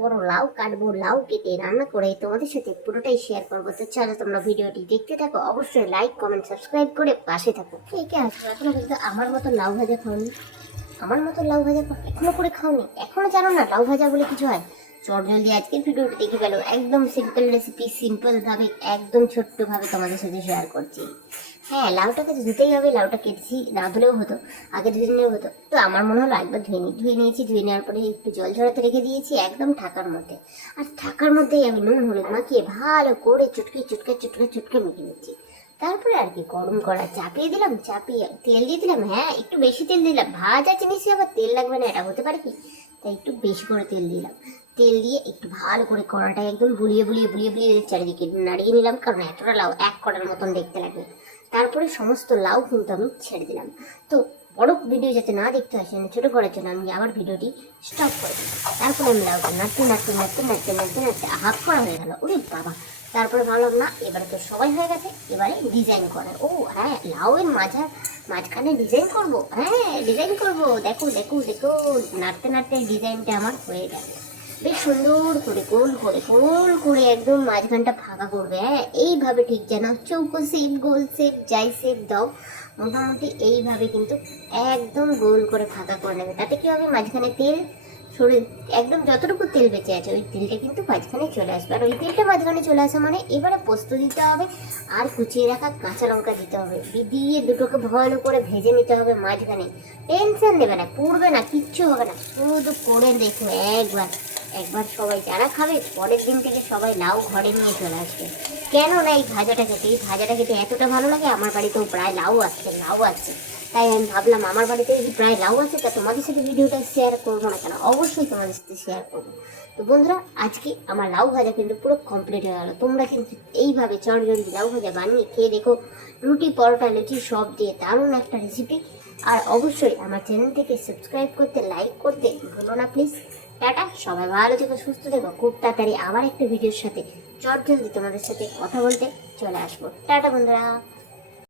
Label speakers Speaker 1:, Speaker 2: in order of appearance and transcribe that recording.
Speaker 1: বড় লাউ কাটবো, লাউ কেটে রান্না করে তোমাদের সাথে পুরোটাই শেয়ার করব। তো চলো তোমরা ভিডিওটি দেখতে থাকো, অবশ্যই লাইক কমেন্ট সাবস্ক্রাইব করে পাশে থাকো। কে কে আসবে? এখনও কিন্তু আমার মতো লাউ ভাজা খাওনি। আমার মতো লাউ ভাজা এখনও করে খাওনি। এখনও জানো না লাউ ভাজা বলে কিছু হয়? চট জলদি আজকের ভিডিওটি দেখে গেল একদম সিম্পল রেসিপি সিম্পলভাবে একদম ছোট্টভাবে তোমাদের সাথে শেয়ার করছি। হ্যাঁ লাউটাকে ধুতেই হবে, লাউটা কেটেছি, না ধুলেও হতো, আগে ধুয়ে নিলেও হতো। তো আমার মনে হলো একবার ধুয়ে নিই ধুয়ে নিয়েছি, ধুয়ে নেওয়ার পরে একটু জল ঝরাতে রেখে দিয়েছি, একদম ঢাকার মধ্যে। আর ঢাকার মধ্যেই আমি নুন, হলুদ মাখিয়ে ভালো করে চুটকে চুটকে চুটকে চুটকে মেখে নিচ্ছি। তারপরে আর কি, গরম করা, চাপিয়ে দিলাম, চাপিয়ে, তেল দিয়ে দিলাম হ্যাঁ একটু বেশি তেল দিলাম। ভাজা জিনিসে আবার তেল লাগবে না, এটা হতে পারে কি? তাই একটু বেশি করে তেল দিলাম। তেল দিয়ে একটু ভালো করে কড়াটা একদম বুলিয়ে বুলিয়ে বুলিয়ে বুলিয়ে চারিদিকে নাড়িয়ে নিলাম, কারণ এতটা লাউ এক কড়ার মতন দেখতে লাগবে। তারপরে সমস্ত লাউ কিন্তু আমি ছেড়ে দিলাম। তো বড় ভিডিও যাতে না দেখতে হয়, সেজন্য ছোটো করার জন্য আমি আবার ভিডিওটি স্টপ করে দিই তারপরে আমি লাউটা নাড়তে নাড়তে নাড়তে নাড়তে নাড়তে নাড়তে হাফ করা হয়ে গেল। ওরে বাবা! তারপরে ভাবলাম, না, এবারে তো সবাই হয়ে গেছে, এবারে ডিজাইন করে ও হ্যাঁ লাউয়ের মাঝা মাঝখানে ডিজাইন করব? হ্যাঁ ডিজাইন করব। দেখো দেখো দেখো, নাড়তে নাড়তে ডিজাইনটা আমার হয়ে গেছে বেশ সুন্দর করে গোল করে গোল করে একদম মাঝখানটা ফাঁকা করবে হ্যাঁ? এইভাবে ঠিক যেন চৌকো শেপ গোল শেপ যাই শেপ দাও, মোটামুটি এইভাবে কিন্তু একদম গোল করে ফাঁকা করে নেবে। তাতে কি হবে? মাঝখানে তেল সরে, একদম যতটুকু তেল বেঁচে আছে, ওই তেলটা কিন্তু মাঝখানে চলে আসবে। আর ওই তেলটা মাঝখানে চলে আসা মানে এবারে পোস্ত দিতে হবে, আর কুচিয়ে রাখা কাঁচা লঙ্কা দিতে হবে। দিয়ে দুটোকে ভালো করে ভেজে নিতে হবে মাঝখানে। টেনশন নেবে না, পুড়বে না, কিচ্ছু হবে না, শুধু করে দেখো একবার। একবার সবাই যারা খাবে, পরের দিন থেকে সবাই লাউ ঘরে নিয়ে চলে আসবে। কেন না এই ভাজাটা খেতে, এই ভাজাটা খেতে এতটা ভালো লাগে, আমার বাড়িতেও প্রায় লাউ আসছে লাউ আসছে তাই আমি ভাবলাম, আমার বাড়িতে যদি প্রায় লাউ আছে, তা তোমাদের সাথে ভিডিওটা শেয়ার করব না কেন? অবশ্যই তোমাদের সাথে শেয়ার করব। তো বন্ধুরা, আজকে আমার লাউ ভাজা কিন্তু পুরো কমপ্লিট হয়ে গেলো। তোমরা কিন্তু এইভাবে চট জলদি লাউ ভাজা বানিয়ে খেয়ে দেখো, রুটি, পরোটা, লুচি, সব দিয়ে দারুণ একটা রেসিপি আর অবশ্যই আমার চ্যানেলটিকে সাবস্ক্রাইব করতে লাইক করতে ভুলো না প্লিজ টাটা, সবাই ভালো থেকো, সুস্থ থেকো। খুব তাড়াতাড়ি আবার একটা ভিডিওর সাথে, চট জলদি তোমাদের সাথে কথা বলতে চলে আসব। টাটা বন্ধুরা।